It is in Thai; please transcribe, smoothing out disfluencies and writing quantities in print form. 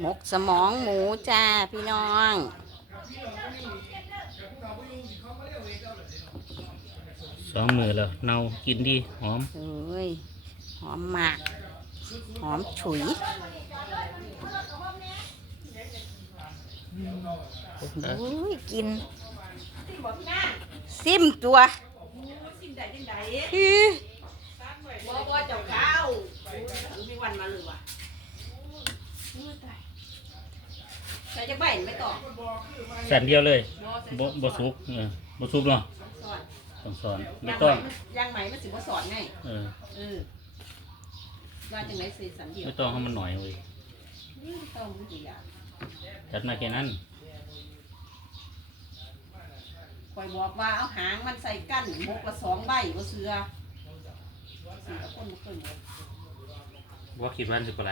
หมกสมองหมูจ้าพี่น้อง2 มื้อแล้วเน่ากินดีหอมเอ้ยหอมมากหอมฉุยโอ้ยกินซิมตัวฮือบ่เจ้าข้าวมีวันมาหรือวะใส่จะใบไม่ต่อ สันเดียวเลยบ่สุกบ่สุกเนาะ สอน ต้องสอนไม่ต้อง ยางไหมมันสิบ่สอนไงว่าจังไหนสิสันเดียว ไม่ต้องให้มันหน่อยเว้ย ต้องมันสิอย่าง จัดมาแค่นั้น คอยบอกว่าเอาหางมันใส่กั้นมกละ2 ใบบ่เสือคนบ่เคยหมด ว่าคิดว่าสิบ